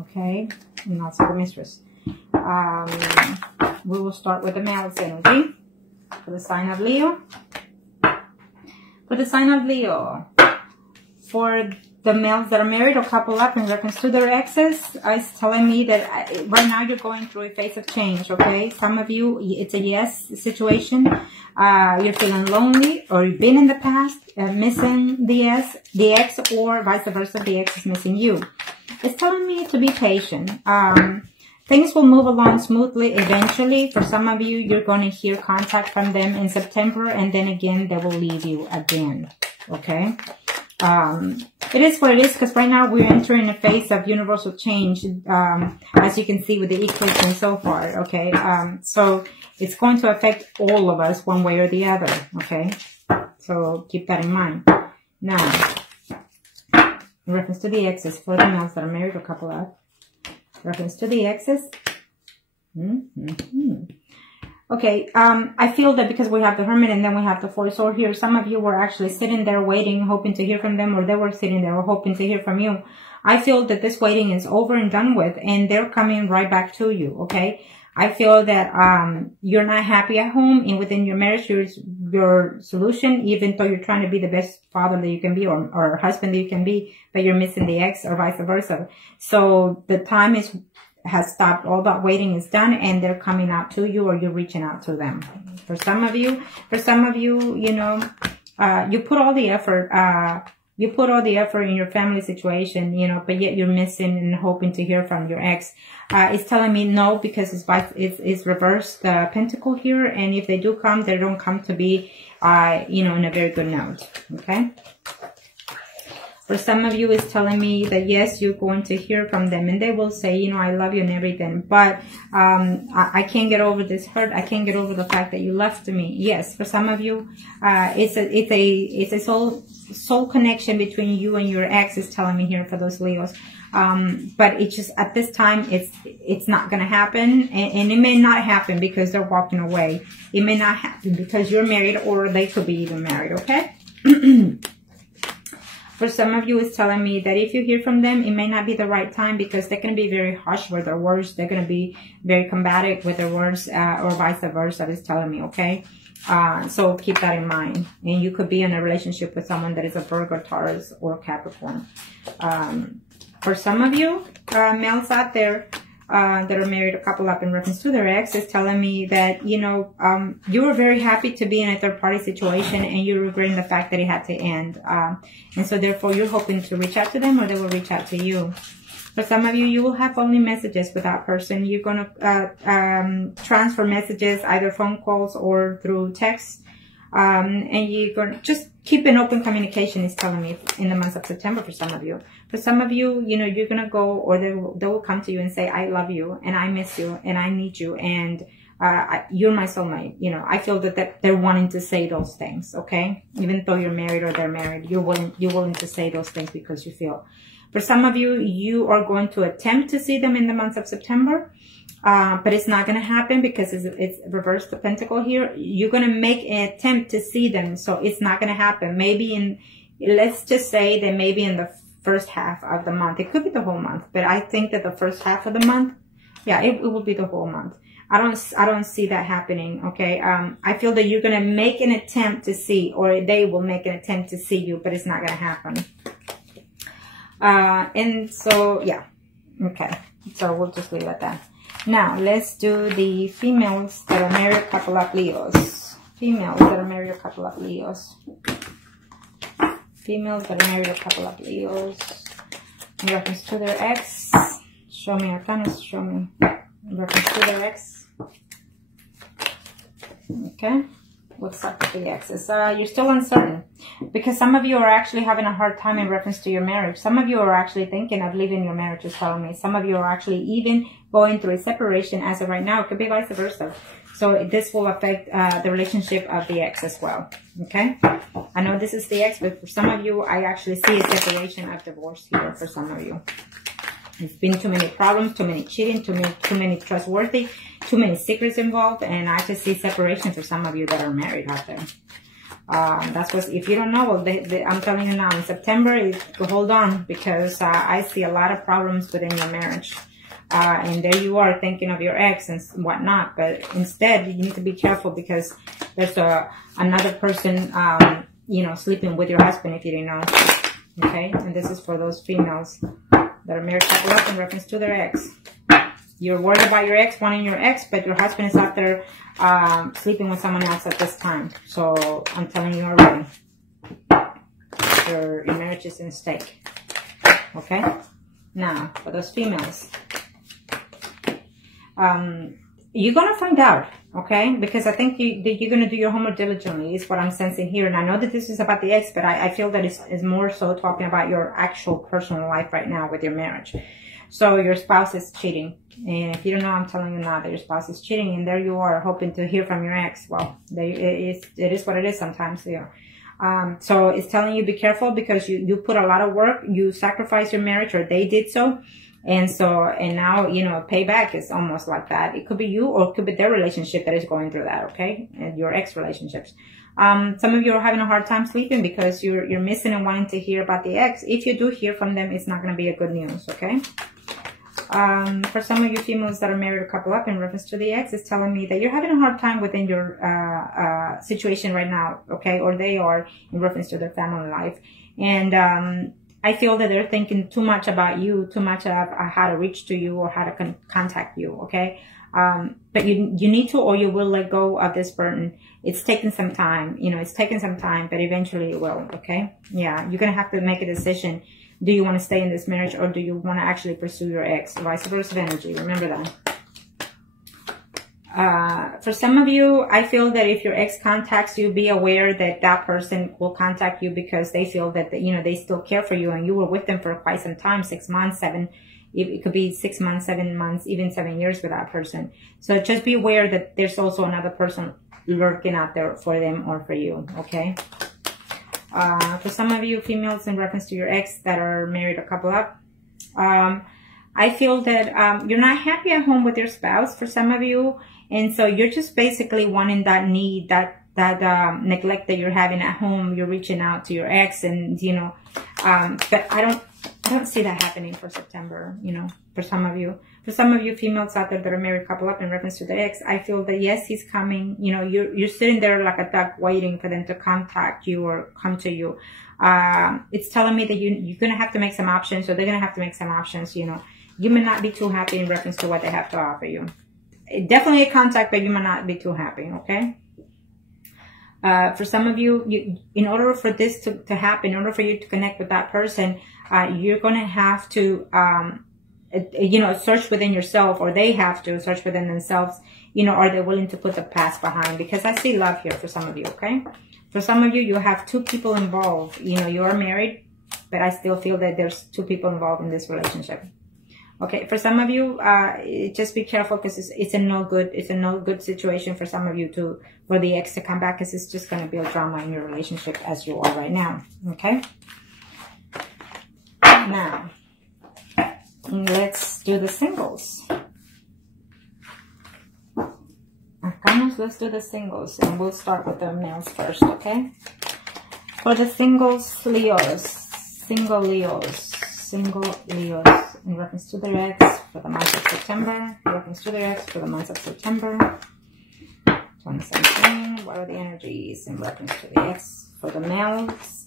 okay? And also the mistress. We will start with the male's energy for the sign of Leo. For the sign of Leo, for the males that are married or couple up in reference to their exes, it's telling me that right now you're going through a phase of change, okay? Some of you, it's a yes situation. You're feeling lonely, or you've been in the past missing the ex, or vice versa, the ex is missing you. It's telling me to be patient. Things will move along smoothly eventually. For some of you, you're going to hear contact from them in September, and then again, they will leave you again, okay? It is what it is, because right now we're entering a phase of universal change, as you can see with the eclipse and so far, okay? So it's going to affect all of us one way or the other, okay? So keep that in mind. Now, in reference to the exes, for the males that are married or couple up, reference to the exes. Okay, I feel that because we have the Hermit and then we have the Four Swords here, some of you were actually sitting there waiting, hoping to hear from them, or they were sitting there hoping to hear from you. I feel that this waiting is over and done with, and they're coming right back to you, okay? I feel that you're not happy at home, and within your marriage, your solution, even though you're trying to be the best father that you can be, or husband that you can be, but you're missing the ex, or vice versa. So the time has stopped. All that waiting is done, and they're coming out to you, or you're reaching out to them. For some of you, you know, you put all the effort, in your family situation, you know, but yet you're missing and hoping to hear from your ex. It's telling me no, because it's reversed the pentacle here, and if they do come, they don't come to be, you know, in a very good note, okay? For some of you, it's telling me that, yes, you're going to hear from them, and they will say, you know, I love you and everything, but I can't get over this hurt. I can't get over the fact that you left me. Yes, for some of you, it's a soul connection between you and your ex, is telling me here for those Leos. But it's just, at this time, it's not going to happen, and it may not happen because they're walking away. It may not happen because you're married, or they could be even married, okay? For some of you, it's telling me that if you hear from them, it may not be the right time, because they're going to be very harsh with their words. They're going to be very combative with their words, or vice versa, it's telling me, okay? So keep that in mind. And you could be in a relationship with someone that is a Virgo, Taurus, or Capricorn. For some of you, males out there, that are married or couple up in reference to their ex, is telling me that, you know, you were very happy to be in a third party situation, and you're regretting the fact that it had to end. And so therefore you're hoping to reach out to them, or they will reach out to you. For some of you, you will have only messages with that person. You're going to transfer messages, either phone calls or through text. And you're going to just keep an open communication, is telling me, in the month of September for some of you. For some of you, you know, you're going to go, or they will come to you and say, I love you, and I miss you, and I need you, and you're my soulmate. You know, I feel that they're wanting to say those things, okay? Even though you're married or they're married, you're willing to say those things because you feel. For some of you, you are going to attempt to see them in the month of September. But it's not going to happen because it's reversed the pentacle here. You're going to make an attempt to see them, so it's not going to happen. Maybe let's just say that maybe in the first half of the month. It could be the whole month, but I think that the first half of the month, yeah, it will be the whole month. I don't see that happening, okay? I feel that you're going to make an attempt to see, or they will make an attempt to see you, but it's not going to happen. And so, yeah, okay. So we'll just leave it at that. Now, let's do the females that are married, couple up Leos. Females that are married, couple up Leos. Females that are married, couple up Leos. In reference to their ex. Show me, Arcanas, show me. In reference to their ex. Okay. What's up with the exes? You're still uncertain. Because some of you are actually having a hard time in reference to your marriage. Some of you are actually thinking of leaving your marriage, is telling me. Some of you are actually even going through a separation as of right now. It could be vice versa. So this will affect the relationship of the ex as well. Okay? I know this is the ex, but for some of you, I actually see a separation of divorce here for some of you. There's been too many problems, too many cheating, too many trustworthy, too many secrets involved, and I just see separation for some of you that are married out there. That's what, if you don't know, well, I'm telling you now, in September, hold on, because I see a lot of problems within your marriage. And there you are thinking of your ex and whatnot, but instead you need to be careful because there's another person, you know, sleeping with your husband if you didn't know. Okay, and this is for those females that are married couple up in reference to their ex. You're worried about your ex, wanting your ex, but your husband is out there sleeping with someone else at this time. So I'm telling you already, your marriage is in stake. Okay, now for those females. You're going to find out, okay? Because I think you're going to do your homework diligently is what I'm sensing here. And I know that this is about the ex, but I feel that it's more so talking about your actual personal life right now with your marriage. So your spouse is cheating. And if you don't know, I'm telling you now that your spouse is cheating. And there you are hoping to hear from your ex. Well, it is what it is sometimes. Yeah. So it's telling you be careful because you put a lot of work. You sacrifice your marriage, or they did so. And now, you know, payback is almost like that. It could be you, or it could be their relationship that is going through that, okay? And your ex relationships. Some of you are having a hard time sleeping because you're missing and wanting to hear about the ex. If you do hear from them, it's not going to be a good news, okay? For some of you females that are married or couple up in reference to the ex, it's telling me that you're having a hard time within your situation right now, okay? Or they are in reference to their family life. And I feel that they're thinking too much about you, too much of how to reach to you or how to contact you, okay? But you need to, or you will let go of this burden. It's taking some time, you know, it's taking some time, but eventually it will, okay? Yeah, you're going to have to make a decision. Do you want to stay in this marriage, or do you want to actually pursue your ex? Vice versa energy, remember that. For some of you, I feel that if your ex contacts you, be aware that that person will contact you because they feel that, you know, they still care for you and you were with them for quite some time, 6 months, 7, it could be 6 months, 7 months, even 7 years with that person. So just be aware that there's also another person lurking out there for them or for you, okay? For some of you females in reference to your ex that are married or couple up, I feel that you're not happy at home with your spouse for some of you. And so you're just basically wanting that need, that neglect that you're having at home. You're reaching out to your ex and, you know, but I don't see that happening for September, you know, for some of you. For some of you females out there that are married couple up in reference to the ex, I feel that yes, he's coming. You know, you're sitting there like a duck waiting for them to contact you or come to you. It's telling me that you're going to have to make some options, or they're going to have to make some options, you know. You may not be too happy in reference to what they have to offer you. Definitely a contact, but you might not be too happy, okay? For some of you, in order for this to happen, in order for you to connect with that person, you're going to have to, you know, search within yourself, or they have to search within themselves, you know, are they willing to put the past behind? Because I see love here for some of you, okay? For some of you, you have 2 people involved. You know, you are married, but I still feel that there's 2 people involved in this relationship. Okay, for some of you, just be careful because it's a no good situation for some of you for the ex to come back, because it's just going to be a drama in your relationship as you are right now. Okay. Now, let's do the singles. Let's do the singles, and we'll start with the males first. Okay. For the singles, Leos, single Leos. In reference to their ex for the month of September. In reference to their ex for the month of September 2017. What are the energies in reference to the ex for the males?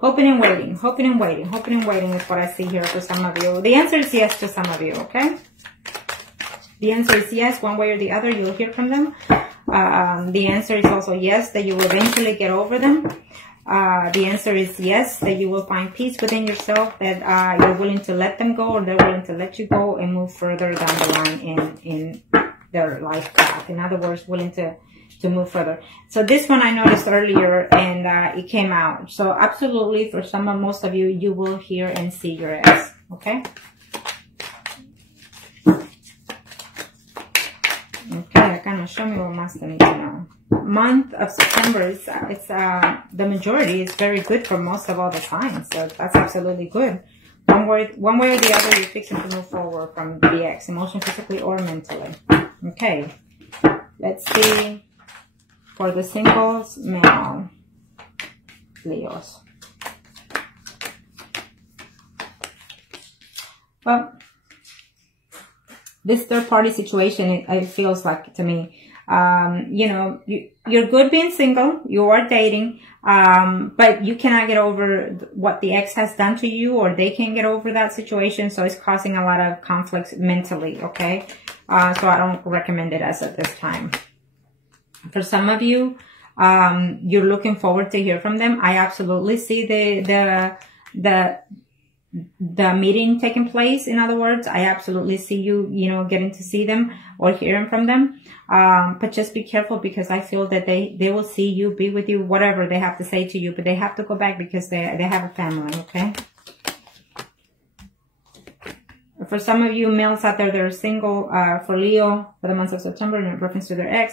Hoping and waiting. Hoping and waiting. Hoping and waiting is what I see here for some of you. The answer is yes to some of you, okay? The answer is yes, one way or the other, you'll hear from them. The answer is also yes, that you will eventually get over them. The answer is yes, that you will find peace within yourself, that you're willing to let them go, or they're willing to let you go and move further down the line in their life path. In other words, willing to move further. So this one I noticed earlier, and it came out. So absolutely, for most of you, you will hear and see your ex. Okay? Okay, kind of show me what Master needs to know. Month of September, it's the majority is very good for most of all the signs, so that's absolutely good. One way or the other, you're fixing to move forward from the ex, emotionally, physically, or mentally. Okay, let's see for the singles male Leos. Well, this third party situation, it feels like to me, you know, you're good being single, you are dating, but you cannot get over what the ex has done to you, or they can't get over that situation. So it's causing a lot of conflicts mentally. Okay. So I don't recommend it as at this time. For some of you, you're looking forward to hear from them. I absolutely see the meeting taking place. In other words, I absolutely see you, you know, getting to see them or hearing from them. But just be careful, because I feel that they will see you, be with you, whatever they have to say to you, but they have to go back because they have a family. Okay. For some of you males out there that are single, for Leo, for the month of September, in reference to their ex,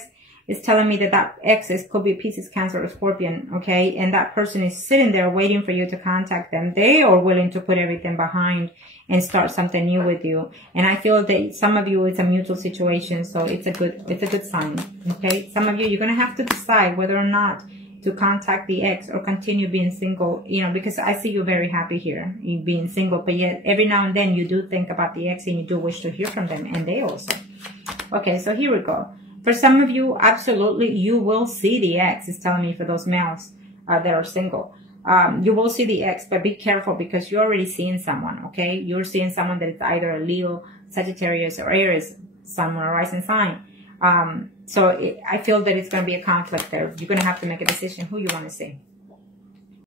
it's telling me that ex could be Pisces, Cancer, or Scorpion, okay? And that person is sitting there waiting for you to contact them. They are willing to put everything behind and start something new with you. And I feel that some of you, it's a mutual situation, so it's a good sign, okay? Some of you, you're going to have to decide whether or not to contact the ex or continue being single, you know, because I see you very happy here, you being single, but yet every now and then you do think about the ex and you do wish to hear from them, and they also. Okay, so here we go. For some of you, absolutely, you will see the ex. It's telling me for those males that are single. You will see the ex, but be careful, because you're already seeing someone, okay? You're seeing someone that is either a Leo, Sagittarius, or Aries, Sun or rising sign. So I feel that it's going to be a conflict there. You're going to have to make a decision who you want to see.